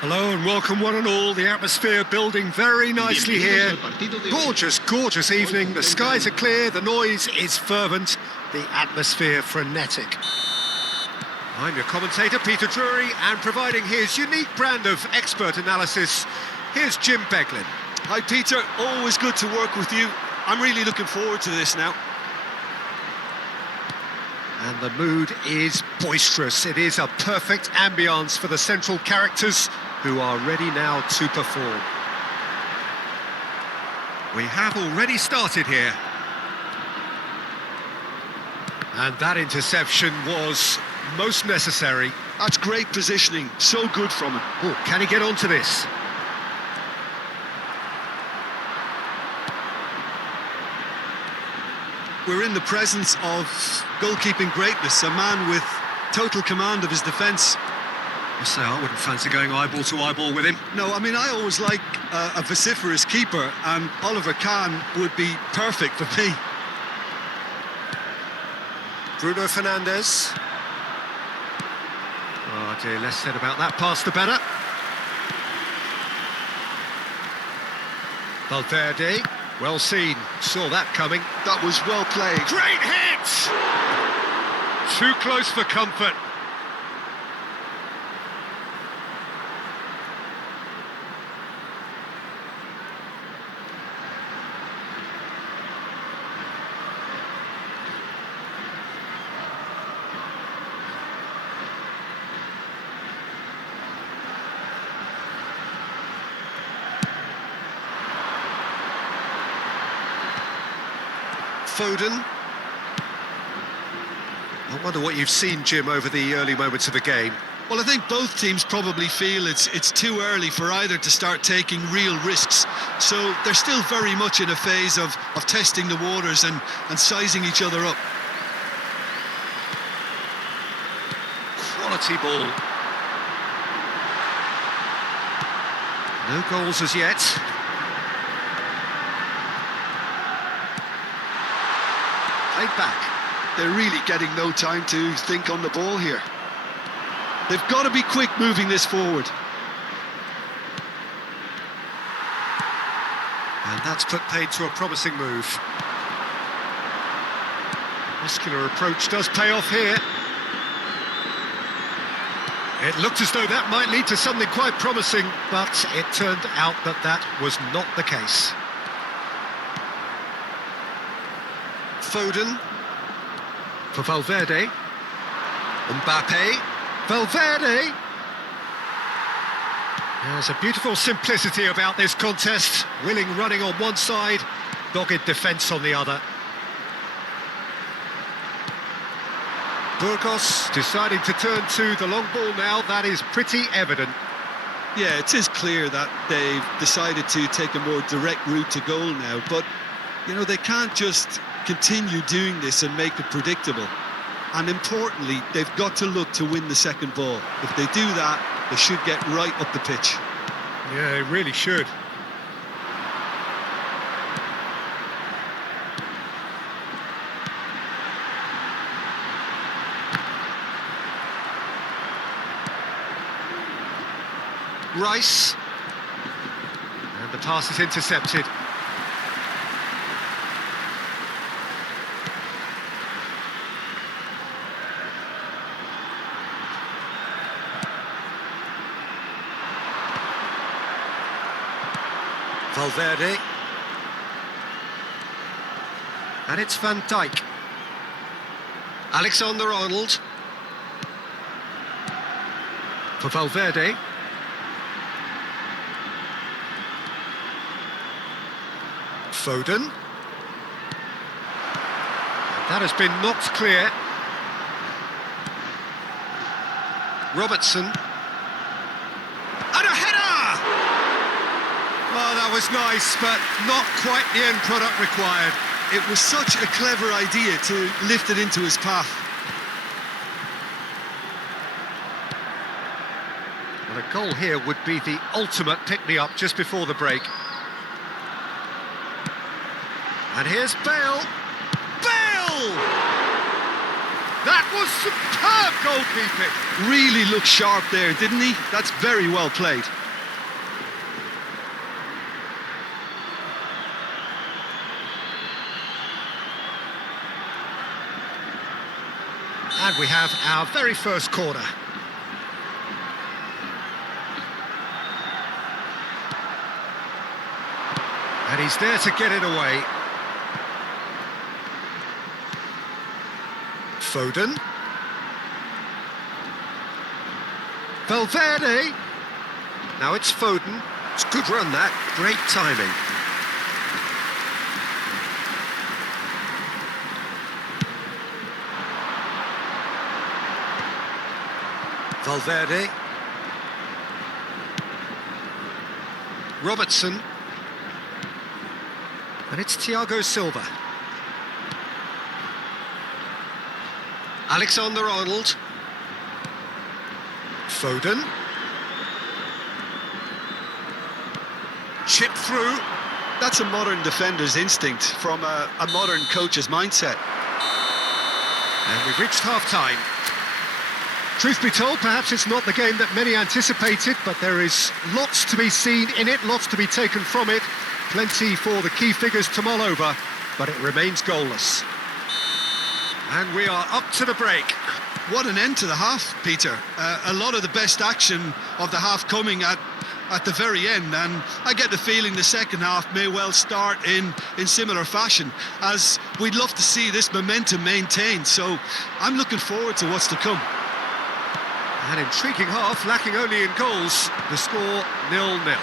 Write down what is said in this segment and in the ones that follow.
Hello and welcome one and all. The atmosphere building very nicely here. Gorgeous, gorgeous evening. The skies are clear, the noise is fervent, the atmosphere frenetic. I'm your commentator, Peter Drury, and providing his unique brand of expert analysis, here's Jim Beglin. Hi Peter, always good to work with you. I'm really looking forward to this now. And the mood is boisterous. It is a perfect ambience for the central characters who are ready now to perform. We have already started here. And that interception was most necessary. That's great positioning, so good from him. Oh, can he get onto this? We're in the presence of goalkeeping greatness, a man with total command of his defence. I say I wouldn't fancy going eyeball to eyeball with him. No, I mean, I always like a vociferous keeper, and Oliver Kahn would be perfect for me. Bruno Fernandes. Oh dear, less said about that pass the better. Valverde, well seen, saw that coming. That was well played. Great hit! Too close for comfort. Foden. I wonder what you've seen, Jim, over the early moments of the game. Well, I think both teams probably feel it's too early for either to start taking real risks. So they're still very much in a phase of testing the waters and sizing each other up. Quality ball. No goals as yet. Played back. They're really getting no time to think on the ball here. They've got to be quick moving this forward. And that's put paid to a promising move. Muscular approach does pay off here. It looked as though that might lead to something quite promising, but it turned out that that was not the case. Foden. For Valverde. Mbappe. Valverde. There's a beautiful simplicity about this contest. Willing running on one side, dogged defence on the other. Burgos deciding to turn to the long ball now. That is pretty evident. Yeah, it is clear that they've decided to take a more direct route to goal now, but, you know, they can't just continue doing this and make it predictable. And importantly, they've got to look to win the second ball. If they do that, they should get right up the pitch. Yeah, they really should. Rice. And the pass is intercepted. Valverde. And it's Van Dijk. Alexander-Arnold. For Valverde. Foden. And that has been knocked clear. Robertson. And a header! Oh, that was nice, but not quite the end product required. It was such a clever idea to lift it into his path. Well, a goal here would be the ultimate pick-me-up just before the break. And here's Bale. Bale! That was superb goalkeeping. Really looked sharp there, didn't he? That's very well played. And we have our very first corner. And he's there to get it away. Foden. Valverde. Now it's Foden. It's a good run, that. Great timing. Valverde. Robertson. And it's Thiago Silva. Alexander-Arnold. Foden. Chip through. That's a modern defender's instinct from a modern coach's mindset. And we've reached half-time. Truth be told, perhaps it's not the game that many anticipated, but there is lots to be seen in it, lots to be taken from it. Plenty for the key figures to mull over, but it remains goalless. And we are up to the break. What an end to the half, Peter. A lot of the best action of the half coming at the very end, and I get the feeling the second half may well start in similar fashion, as we'd love to see this momentum maintained. So I'm looking forward to what's to come. An intriguing half, lacking only in goals. The score 0-0.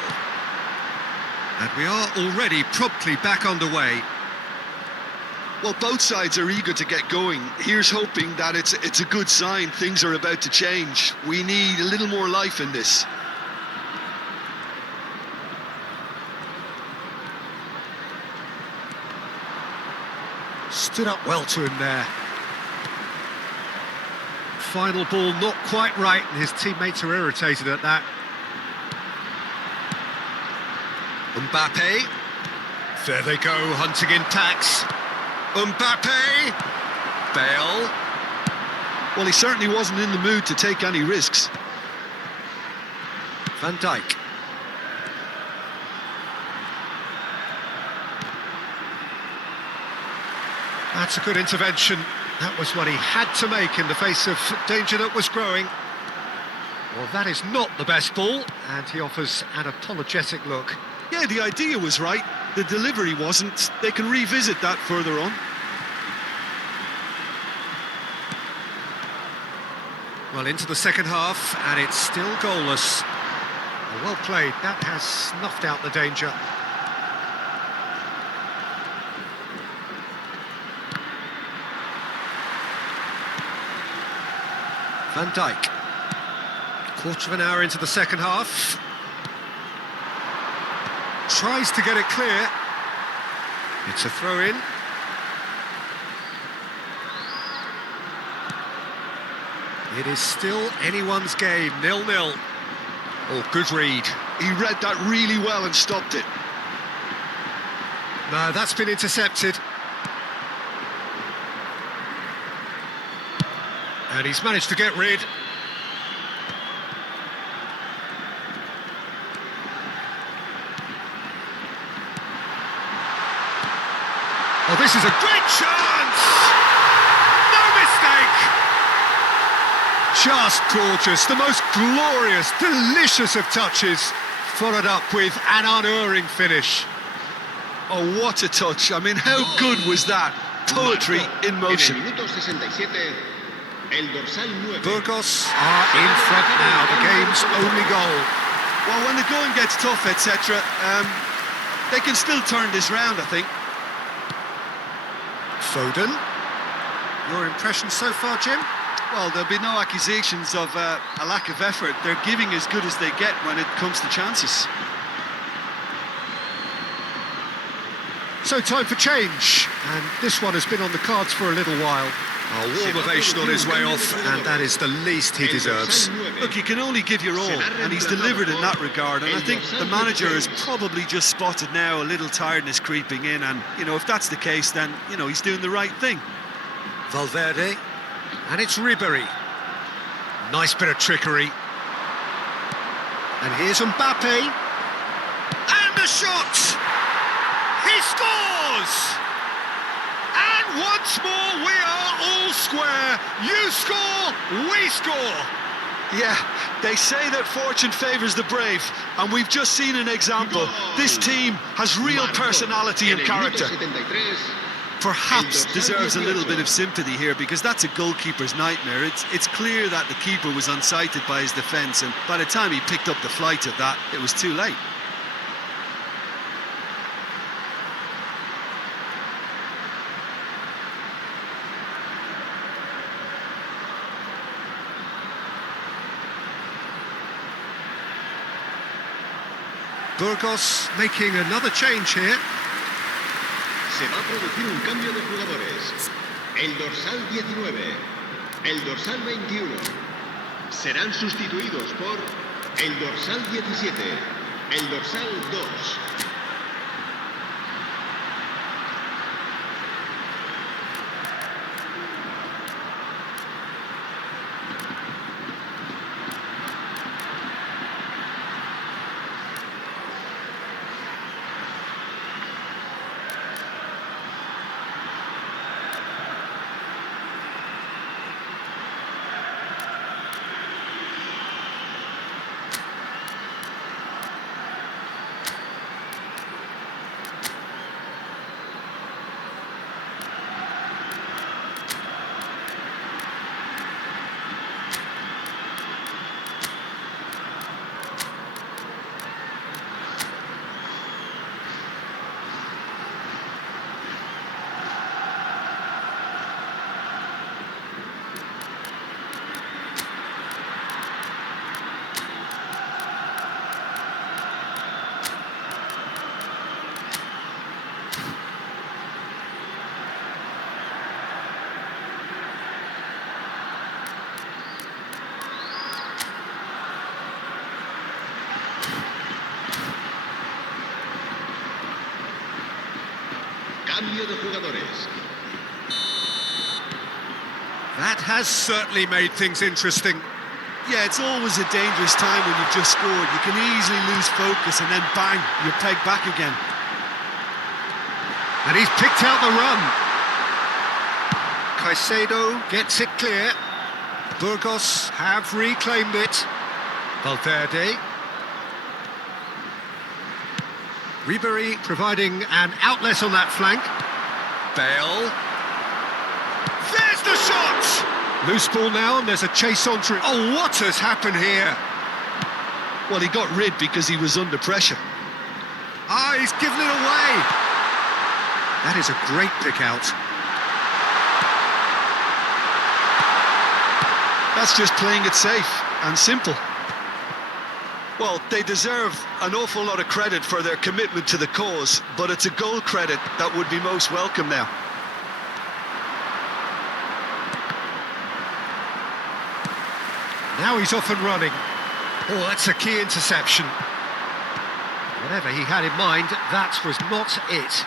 And we are already promptly back underway. Well, both sides are eager to get going. Here's hoping that it's a good sign. Things are about to change. We need a little more life in this. Stood up well to him there. Final ball not quite right, and his teammates are irritated at that. Mbappe. There they go, hunting in packs. Mbappe. Bale. Well, he certainly wasn't in the mood to take any risks. Van Dijk. That's a good intervention. That was what he had to make in the face of danger that was growing. Well, that is not the best ball, and he offers an apologetic look. Yeah, the idea was right. The delivery wasn't. They can revisit that further on. Well, into the second half, and it's still goalless. Well played. That has snuffed out the danger. Van Dijk. Quarter of an hour into the second half. Tries to get it clear. It's a throw-in. It is still anyone's game, 0-0. Oh, good read. He read that really well and stopped it. No, that's been intercepted. And he's managed to get rid. Oh, this is a great chance! No mistake! Just gorgeous, the most glorious, delicious of touches, followed up with an unerring finish. Oh, what a touch. I mean, how good was that? Poetry in motion. Burgos are in front now, the game's only goal. Well, when the going gets tough, etc., they can still turn this round, I think. Foden. Your impression so far, Jim? Well, there'll be no accusations of a lack of effort. They're giving as good as they get when it comes to chances. So time for change, and this one has been on the cards for a little while. A warm ovation on his way off, and that is the least he deserves. Look, you can only give your all, and he's delivered in that regard, and I think the manager has probably just spotted now a little tiredness creeping in, and, you know, if that's the case, then, you know, he's doing the right thing. Valverde. And it's Ribéry. Nice bit of trickery. And here's Mbappe. And the shot! He scores! And once more we are all square. You score, we score. Yeah, they say that fortune favours the brave, and we've just seen an example. This team has real personality and character. Perhaps deserves a little bit of sympathy here, because that's a goalkeeper's nightmare. It's clear that the keeper was unsighted by his defence, and by the time he picked up the flight of that, it was too late. Burgos making another change here. Se va a producir un cambio de jugadores. El dorsal 19, el dorsal 21 serán sustituidos por el dorsal 17, el dorsal 2. Cambio de jugadores. That has certainly made things interesting. Yeah, it's always a dangerous time when you've just scored. You can easily lose focus and then bang, you're pegged back again. And he's picked out the run. Caicedo gets it clear. Burgos have reclaimed it. Valverde. Ribéry providing an outlet on that flank. Bale. There's the shot! Loose ball now, and there's a chase on through. Oh, what has happened here? Well, he got rid because he was under pressure. Ah, he's given it away. That is a great pick out. That's just playing it safe and simple. Well, they deserve an awful lot of credit for their commitment to the cause, but it's a goal credit that would be most welcome now. Now he's off and running. Oh, that's a key interception. Whatever he had in mind, that was not it.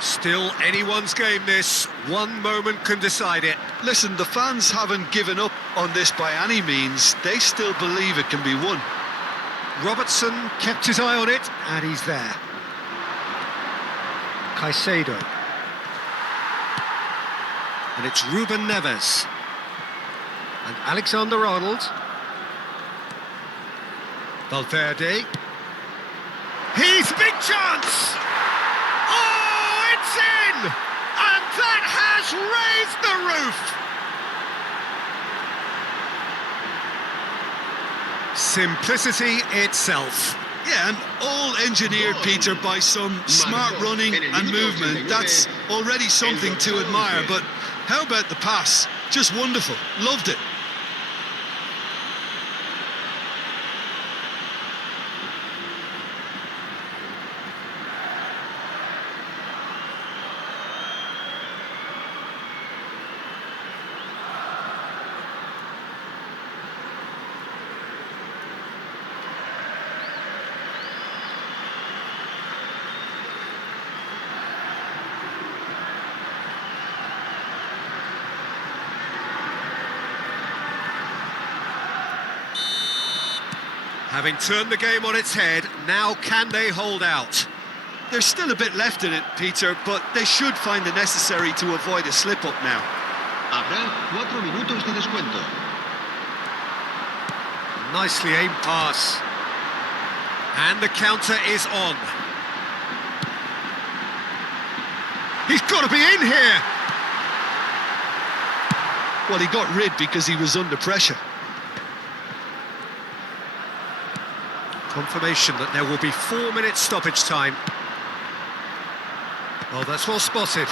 Still anyone's game, this. One moment can decide it. Listen, the fans haven't given up on this by any means. They still believe it can be won. Robertson kept his eye on it, and he's there. Caicedo. And it's Ruben Neves. And Alexander-Arnold. Valverde. He's big chance! Oh, it's in! And that has raised the roof! Simplicity itself. Yeah, and all engineered, Peter, by some smart running and movement. That's already something to admire, but how about the pass? Just wonderful. Loved it. Having turned the game on its head, now can they hold out? There's still a bit left in it, Peter, but they should find the necessary to avoid a slip-up now. Habrá 4 minutos de descuento. Nicely aimed pass. And the counter is on. He's got to be in here! Well, he got rid because he was under pressure. Confirmation that there will be 4 minutes stoppage time. Oh, that's well spotted.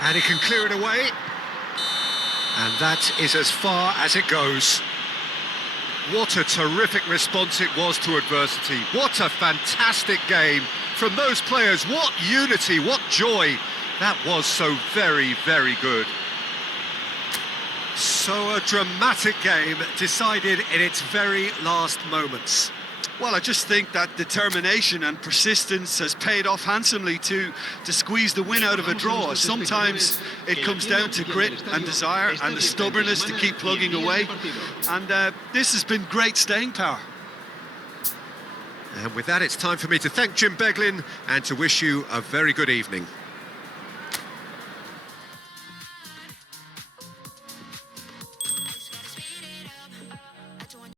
And he can clear it away. And that is as far as it goes. What a terrific response it was to adversity. What a fantastic game from those players. What unity, what joy. That was so very, very good. So a dramatic game decided in its very last moments. Well, I just think that determination and persistence has paid off handsomely to squeeze the win out of a draw. Sometimes it comes down to grit and desire and the stubbornness to keep plugging away. And this has been great staying power. And with that, it's time for me to thank Jim Beglin and to wish you a very good evening.